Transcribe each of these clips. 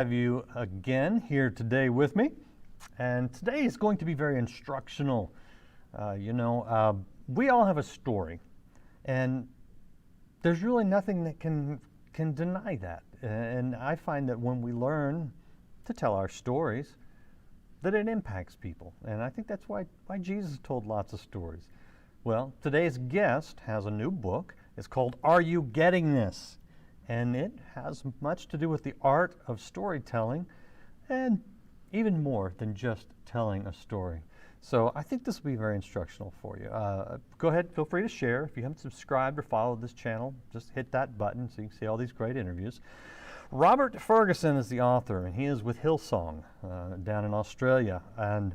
Have you again here today with me, and today is going to be very instructional. We all have a story, and there's really nothing that can deny that. And I find that when we learn to tell our stories, that it impacts people, and I think that's why Jesus told lots of stories. Well, today's guest has a new book. It's called "Are You Getting This?" And it has much to do with the art of storytelling, and even more than just telling a story. So I think this will be very instructional for you. Go ahead, feel free to share. If you haven't subscribed or followed this channel, just hit that button so you can see all these great interviews. Robert Fergusson is the author, and he is with Hillsong down in Australia. And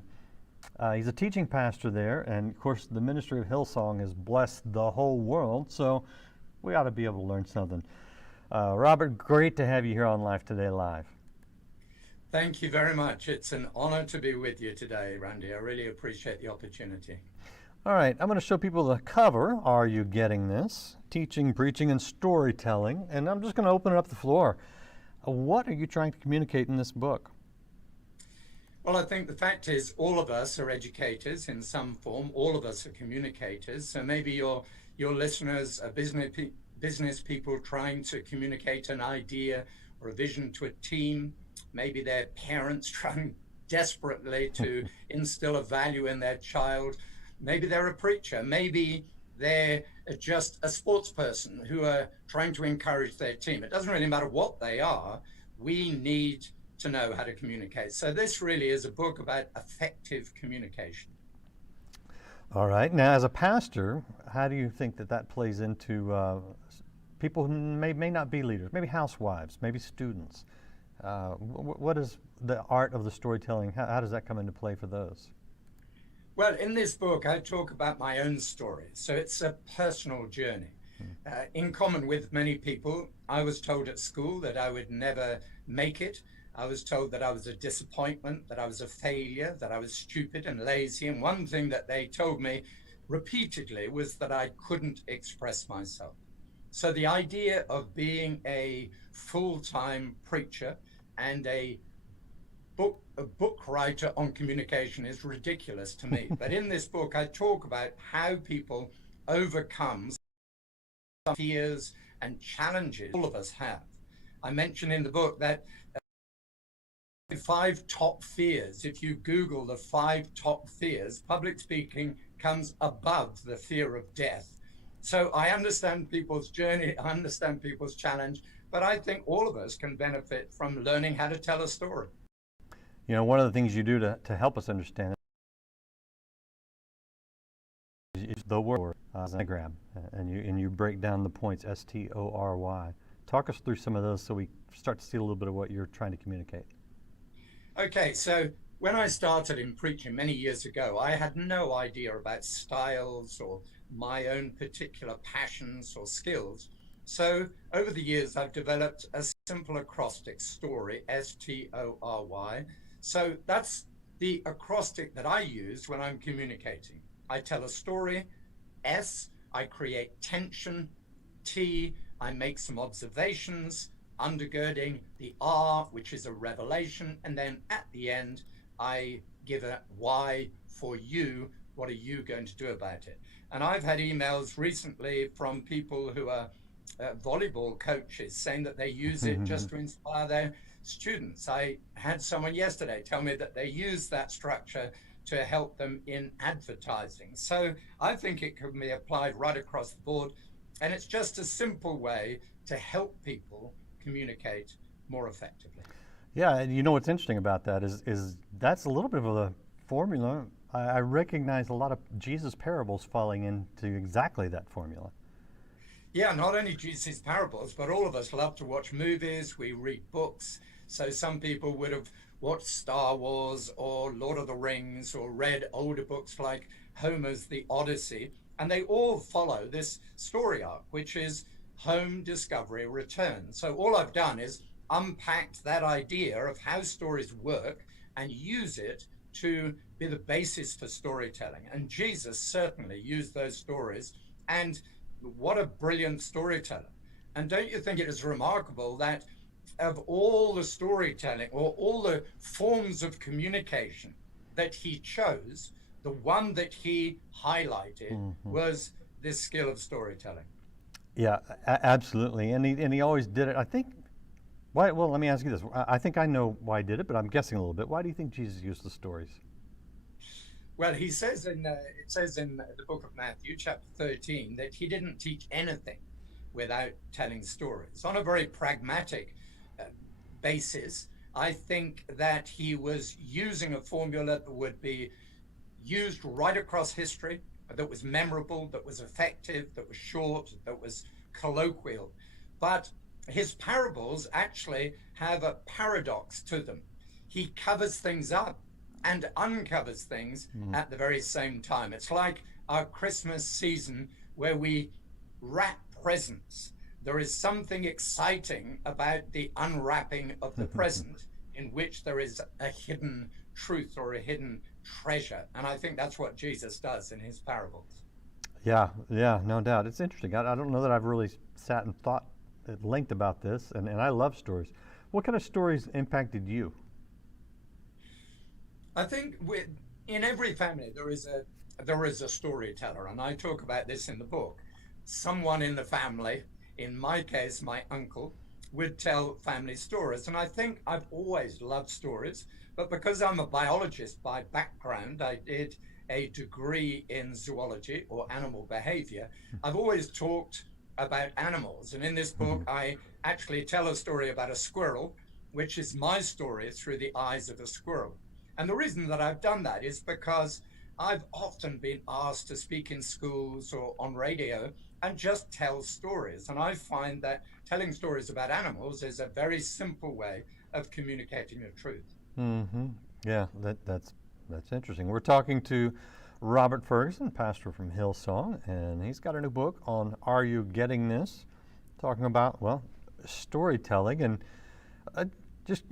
he's a teaching pastor there, and of course the ministry of Hillsong has blessed the whole world, so we ought to be able to learn something. Robert, great to have you here on Life Today Live. Thank you very much. It's an honor to be with you today, Randy. I really appreciate the opportunity. All right, I'm going to show people the cover. Are You Getting This? Teaching, Preaching, and Storytelling. And I'm just going to open it up the floor. What are you trying to communicate in this book? Well, I think the fact is all of us are educators in some form. All of us are communicators. So maybe your listeners are business people trying to communicate an idea or a vision to a team. Maybe they're parents trying desperately to instill a value in their child. Maybe they're a preacher. Maybe they're just a sports person who are trying to encourage their team. It doesn't really matter what they are. We need to know how to communicate. So this really is a book about effective communication. All right. Now, as a pastor, how do you think that plays into people who may not be leaders, maybe housewives, maybe students? What is the art of the storytelling? How does that come into play for those? Well, in this book, I talk about my own story. So it's a personal journey. In common with many people, I was told at school that I would never make it. I was told that I was a disappointment, that I was a failure, that I was stupid and lazy. And one thing that they told me repeatedly was that I couldn't express myself. So the idea of being a full-time preacher and a book writer on communication is ridiculous to me. But in this book, I talk about how people overcome fears and challenges all of us have. I mention in the book that 5 top fears. If you Google the 5 top fears, public speaking comes above the fear of death. So I understand people's journey, I understand people's challenge, but I think all of us can benefit from learning how to tell a story. You know, one of the things you do to help us understand it is the word diagram, and you break down the points, STORY. Talk us through some of those so we start to see a little bit of what you're trying to communicate. Okay, so when I started in preaching many years ago, I had no idea about styles or my own particular passions or skills. So over the years, I've developed a simple acrostic story, STORY. So that's the acrostic that I use when I'm communicating. I tell a story. S, I create tension. T, I make some observations, undergirding the R, which is a revelation. And then at the end, I give a Y for you. What are you going to do about it? And I've had emails recently from people who are volleyball coaches saying that they use it just to inspire their students. I had someone yesterday tell me that they use that structure to help them in advertising. So I think it can be applied right across the board. And it's just a simple way to help people communicate more effectively. Yeah, and you know what's interesting about that is that's a little bit of a formula. I recognize a lot of Jesus' parables falling into exactly that formula. Yeah, not only Jesus' parables, but all of us love to watch movies, we read books. So some people would have watched Star Wars or Lord of the Rings or read older books like Homer's The Odyssey, and they all follow this story arc, which is home, discovery, return. So all I've done is unpacked that idea of how stories work and use it to be the basis for storytelling. And Jesus certainly used those stories, and what a brilliant storyteller. And don't you think it is remarkable that of all the storytelling or all the forms of communication that he chose, the one that he highlighted was this skill of storytelling. Yeah, absolutely. And he always did it. I think, why, well, let me ask you this. I think I know why he did it, but I'm guessing a little bit. Why do you think Jesus used the stories? Well, he says it says in the book of Matthew, chapter 13, that he didn't teach anything without telling stories. On a very pragmatic uh, basis, I think that he was using a formula that would be used right across history, that was memorable, that was effective, that was short, that was colloquial. But his parables actually have a paradox to them. He covers things up and uncovers things at the very same time. It's like our Christmas season where we wrap presents. There is something exciting about the unwrapping of the present in which there is a hidden truth or a hidden treasure. And I think that's what Jesus does in his parables. Yeah, yeah, no doubt. It's interesting. I don't know that I've really sat and thought at length about this, and I love stories. What kind of stories impacted you? I think in every family there is a storyteller, and I talk about this in the book. Someone in the family, in my case, my uncle, would tell family stories, and I think I've always loved stories. But because I'm a biologist by background, I did a degree in zoology or animal behavior. I've always talked about animals, and in this book, I actually tell a story about a squirrel, which is my story through the eyes of a squirrel. And the reason that I've done that is because I've often been asked to speak in schools or on radio and just tell stories. And I find that telling stories about animals is a very simple way of communicating the truth. Mm-hmm. Yeah, that's interesting. We're talking to Robert Fergusson, pastor from Hillsong, and he's got a new book on Are You Getting This? Talking about, well, storytelling. And uh, just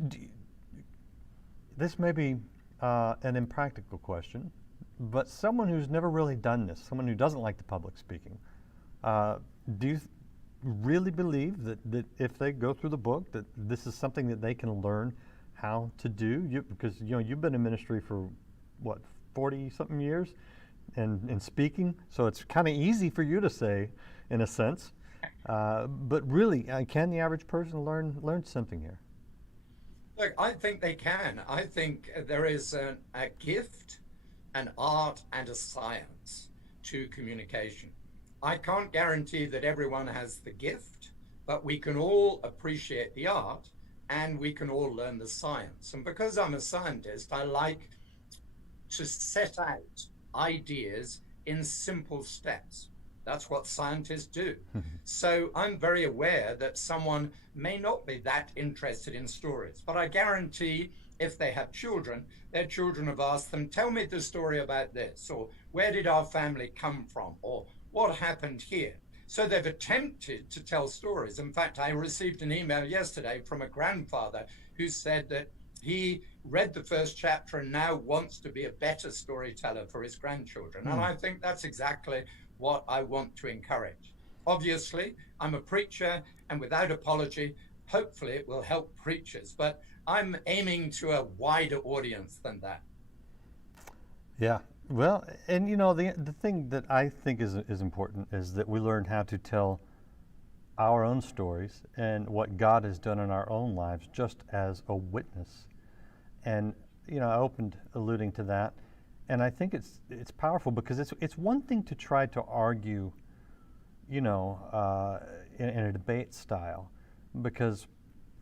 this may be an impractical question, but someone who's never really done this, someone who doesn't like the public speaking, do you really believe that if they go through the book, that this is something that they can learn how to do? Because you've been in ministry for what, 40 something years, and speaking, so it's kind of easy for you to say, in a sense. But really, can the average person learn something here? Look, I think they can. I think there is a gift, an art, and a science to communication. I can't guarantee that everyone has the gift, but we can all appreciate the art and we can all learn the science. And because I'm a scientist, I like to set out ideas in simple steps. That's what scientists do. So I'm very aware that someone may not be that interested in stories, but I guarantee if they have children, their children have asked them, tell me the story about this, or where did our family come from, or what happened here? So they've attempted to tell stories. In fact, I received an email yesterday from a grandfather who said that he read the first chapter and now wants to be a better storyteller for his grandchildren. And I think that's exactly what I want to encourage. Obviously, I'm a preacher, and without apology, hopefully it will help preachers, but I'm aiming to a wider audience than that. Yeah. Well, and the thing that I think is important is that we learn how to tell our own stories and what God has done in our own lives just as a witness. And I opened alluding to that, and I think it's powerful because it's one thing to try to argue, in a debate style, because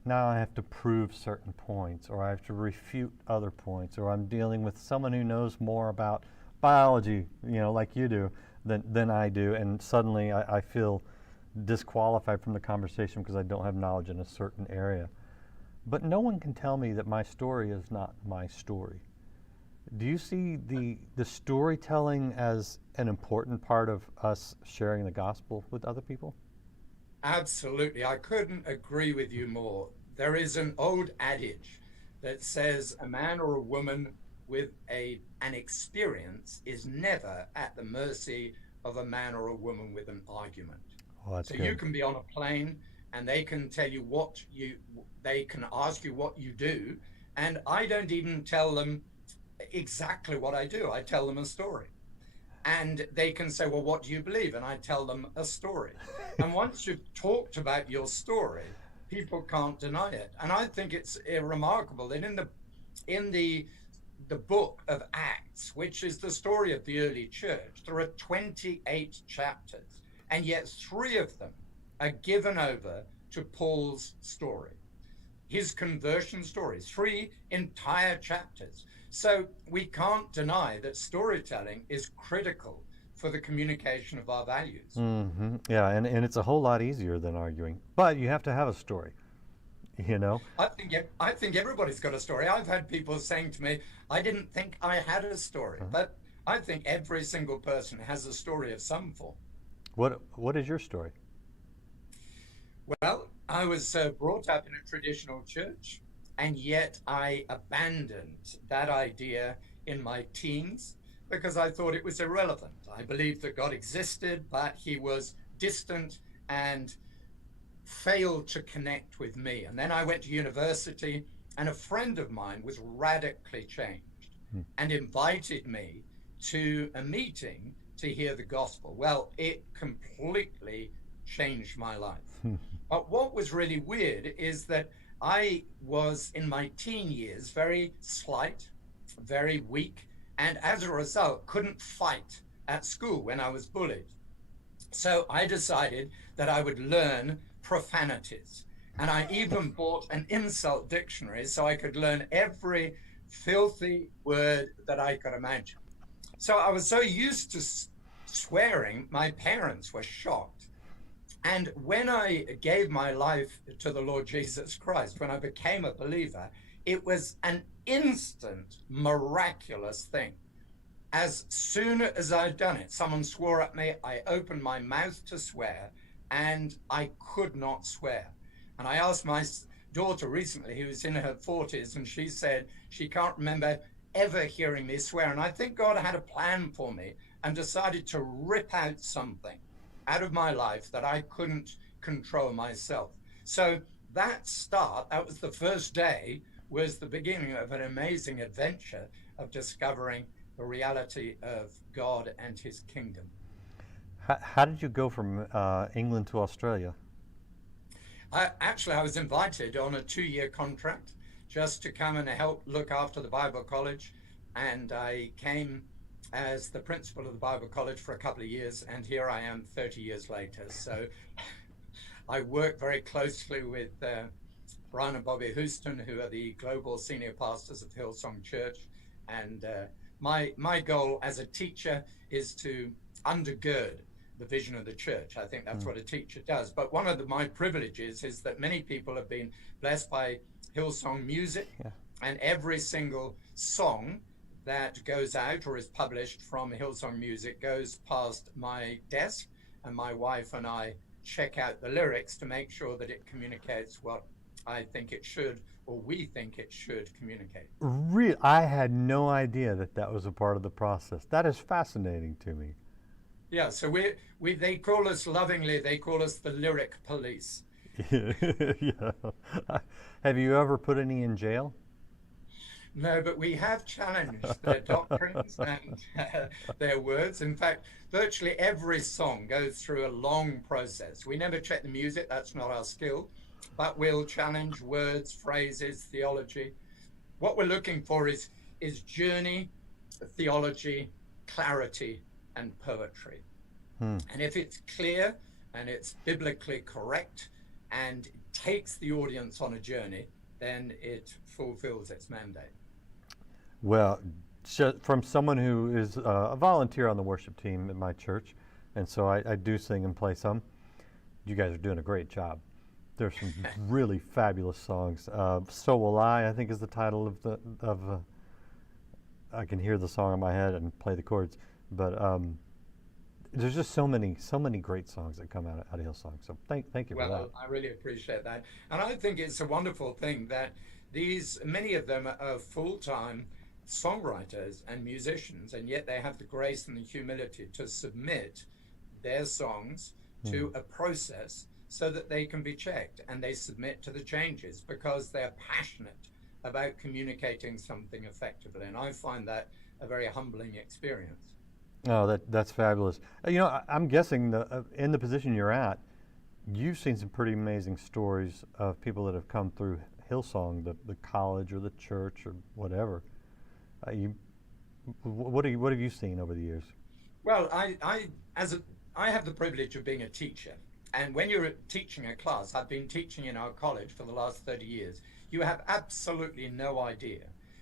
now I have to prove certain points, or I have to refute other points, or I'm dealing with someone who knows more about biology, like you do, than I do, and suddenly I feel disqualified from the conversation because I don't have knowledge in a certain area. But no one can tell me that my story is not my story. Do you see the storytelling as an important part of us sharing the gospel with other people? Absolutely. I couldn't agree with you more. There is an old adage that says a man or a woman with an experience is never at the mercy of a man or a woman with an argument. Oh, that's So good. you can be on a plane and they can tell you they can ask you what you do. And I don't even tell them exactly what I do. I tell them a story. And they can say, well, what do you believe? And I tell them a story. And once you've talked about your story, people can't deny it. And I think it's remarkable that in the book of Acts, which is the story of the early church, there are 28 chapters, and yet 3 of them are given over to Paul's story, his conversion stories, 3 entire chapters. So we can't deny that storytelling is critical for the communication of our values. Yeah, and it's a whole lot easier than arguing, but you have to have a story, you know? I think everybody's got a story. I've had people saying to me, I didn't think I had a story, but I think every single person has a story of some form. What is your story? Well, I was brought up in a traditional church, and yet I abandoned that idea in my teens because I thought it was irrelevant. I believed that God existed, but he was distant and failed to connect with me. And then I went to university, and a friend of mine was radically changed and invited me to a meeting to hear the gospel. Well, it completely changed my life. But what was really weird is that I was in my teen years very slight, very weak, and as a result couldn't fight at school when I was bullied. So I decided that I would learn profanities. And I even bought an insult dictionary so I could learn every filthy word that I could imagine. So I was so used to swearing, my parents were shocked. And when I gave my life to the Lord Jesus Christ, when I became a believer, it was an instant, miraculous thing. As soon as I'd done it, someone swore at me, I opened my mouth to swear, and I could not swear. And I asked my daughter recently, who was in her 40s, and she said she can't remember ever hearing me swear. And I think God had a plan for me and decided to rip out something out of my life that I couldn't control myself. So that was the first day, was the beginning of an amazing adventure of discovering the reality of God and his kingdom. How did you go from England to Australia? I was invited on a 2-year contract just to come and help look after the Bible College. And I came as the principal of the Bible College for a couple of years, and here I am 30 years later. So I work very closely with Brian and Bobby Houston, who are the global senior pastors of Hillsong Church. And my goal as a teacher is to undergird the vision of the church. I think that's what a teacher does. But one of my privileges is that many people have been blessed by Hillsong music, and every single song that goes out or is published from Hillsong music goes past my desk, and my wife and I check out the lyrics to make sure that it communicates what I think it should, or we think it should communicate. Really, I had no idea that was a part of the process. That is fascinating to me. Yeah, so they call us lovingly, they call us the lyric police. Yeah. Have you ever put any in jail? No, but we have challenged their doctrines and their words. In fact, virtually every song goes through a long process. We never check the music, that's not our skill, but we'll challenge words, phrases, theology. What we're looking for is journey, theology, clarity, and poetry. And if it's clear and it's biblically correct and takes the audience on a journey, then it fulfills its mandate. Well, from someone who is a volunteer on the worship team at my church, and so I do sing and play some, you guys are doing a great job. There's some really fabulous songs. So Will I think is the title of I can hear the song in my head and play the chords, but there's just so many great songs that come out of Hillsong. So thank you for that. Well, I really appreciate that. And I think it's a wonderful thing that many of them are full-time songwriters and musicians, and yet they have the grace and the humility to submit their songs to a process so that they can be checked and they submit to the changes because they're passionate about communicating something effectively. And I find that a very humbling experience. Oh, that's fabulous. I'm guessing in the position you're at, you've seen some pretty amazing stories of people that have come through Hillsong, the college or the church or whatever. What have you seen over the years? Well, I have the privilege of being a teacher. And when you're teaching a class, I've been teaching in our college for the last 30 years, you have absolutely no idea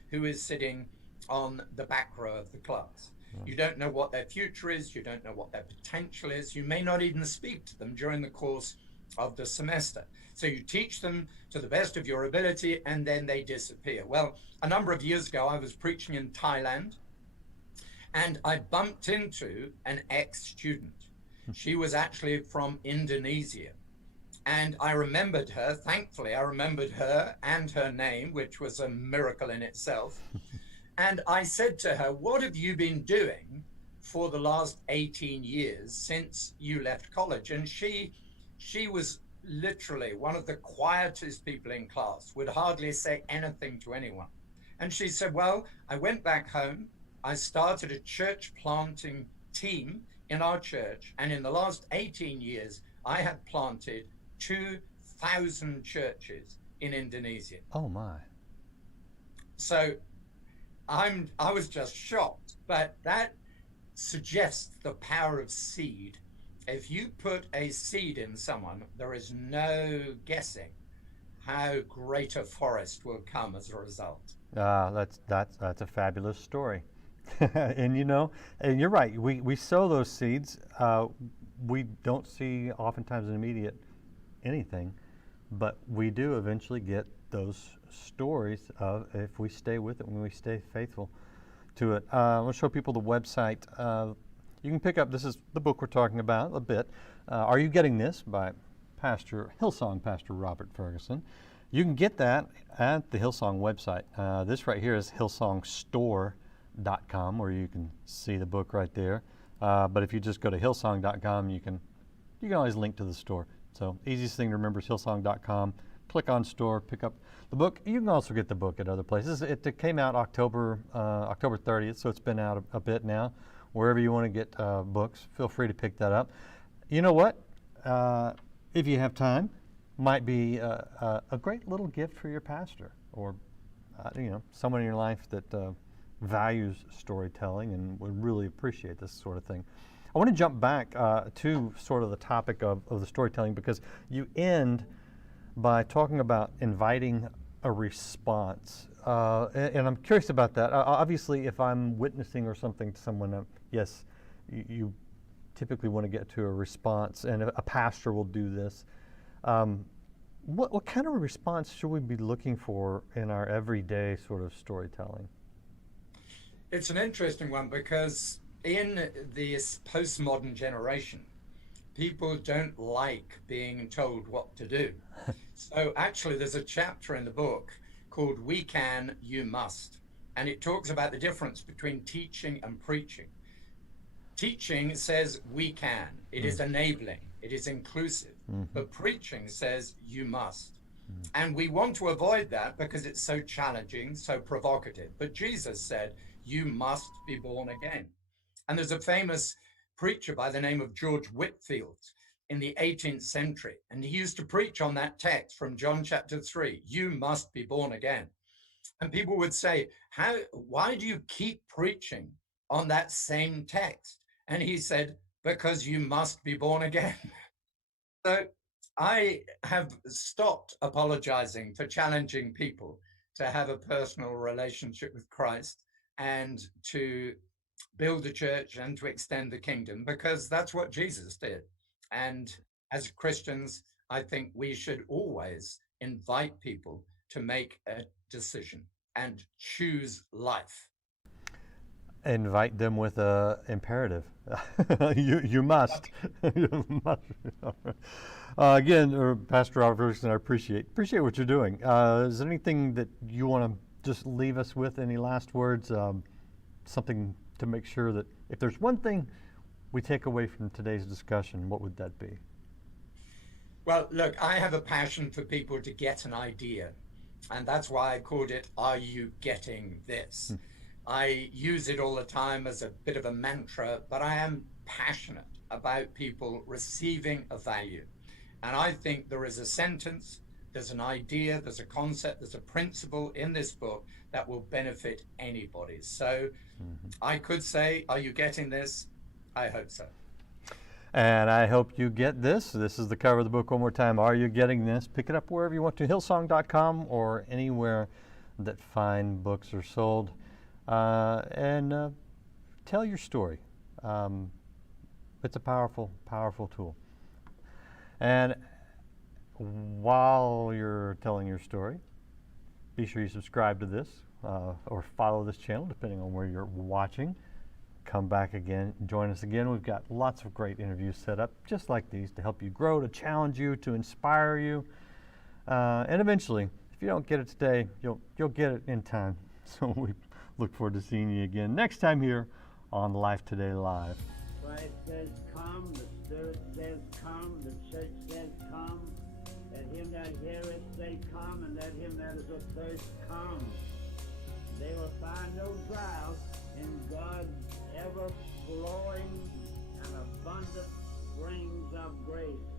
who is sitting on the back row of the class. You don't know what their future is. You don't know what their potential is. You may not even speak to them during the course of the semester. So you teach them to the best of your ability and then they disappear. Well, a number of years ago, I was preaching in Thailand and I bumped into an ex-student. She was actually from Indonesia. And I remembered her, thankfully, I remembered her and her name, which was a miracle in itself. And I said to her, what have you been doing for the last 18 years since you left college? And she was literally one of the quietest people in class, would hardly say anything to anyone. And she said, well, I went back home. I started a church planting team in our church. And in the last 18 years, I have planted 2,000 churches in Indonesia. Oh, my. So I was just shocked, but that suggests the power of seed. If you put a seed in someone, there is no guessing how great a forest will come as a result. That's a fabulous story. And and you're right. We sow those seeds. We don't see oftentimes an immediate anything, but we do eventually get those stories of if we stay with it, when we stay faithful to it. I want to show people the website. You can pick up, this is the book we're talking about a bit. Are You Getting This? By Hillsong Pastor Robert Fergusson. You can get that at the Hillsong website. This right here is hillsongstore.com, where you can see the book right there. But if you just go to hillsong.com, you can always link to the store. So easiest thing to remember is hillsong.com. Click on store, pick up the book. You can also get the book at other places. It came out October 30th, so it's been out a bit now. Wherever you want to get books, feel free to pick that up. You know what? If you have time, might be a great little gift for your pastor or someone in your life that values storytelling and would really appreciate this sort of thing. I want to jump back to sort of the topic of the storytelling, because you end by talking about inviting a response. And I'm curious about that. Obviously, if I'm witnessing or something to someone, yes, you typically want to get to a response, and a pastor will do this. What kind of a response should we be looking for in our everyday sort of storytelling? It's an interesting one because in this postmodern generation, people don't like being told what to do. So actually, there's a chapter in the book called We Can, You Must. And it talks about the difference between teaching and preaching. Teaching says we can. It is enabling. It is inclusive. But preaching says you must. And we want to avoid that because it's so challenging, so provocative. But Jesus said, you must be born again. And there's a famous preacher by the name of George Whitefield in the 18th century. And he used to preach on that text from John chapter 3, you must be born again. And people would say, why do you keep preaching on that same text? And he said, because you must be born again. So I have stopped apologizing for challenging people to have a personal relationship with Christ and to build a church and to extend the kingdom, because that's what Jesus did. And as Christians, I think we should always invite people to make a decision and choose life. Invite them with a imperative. you must. You must. Again, Pastor Robert Fergusson, I appreciate what you're doing. Is there anything that you want to just leave us with? Any last words? Something to make sure that if there's one thing we take away from today's discussion, what would that be? Well, look, I have a passion for people to get an idea. And that's why I called it, Are You Getting This? I use it all the time as a bit of a mantra, but I am passionate about people receiving a value. And I think there is a sentence, there's an idea, there's a concept, there's a principle in this book that will benefit anybody. So I could say, Are you getting this? I hope so. And I hope you get this. This is the cover of the book one more time. Are you getting this? Pick it up wherever you want to, hillsong.com or anywhere that fine books are sold. And tell your story. It's a powerful, powerful tool. And while you're telling your story, be sure you subscribe to this or follow this channel, depending on where you're watching. Come back again, join us again. We've got lots of great interviews set up just like these to help you grow, to challenge you, to inspire you. And eventually, if you don't get it today, you'll get it in time. So we look forward to seeing you again next time here on Life Today Live. Christ says, come, the Spirit says, come, the church says, come. Let him that heareth say, come, and let him that is athirst come. They will find no drought in God's ever-flowing and abundant springs of grace.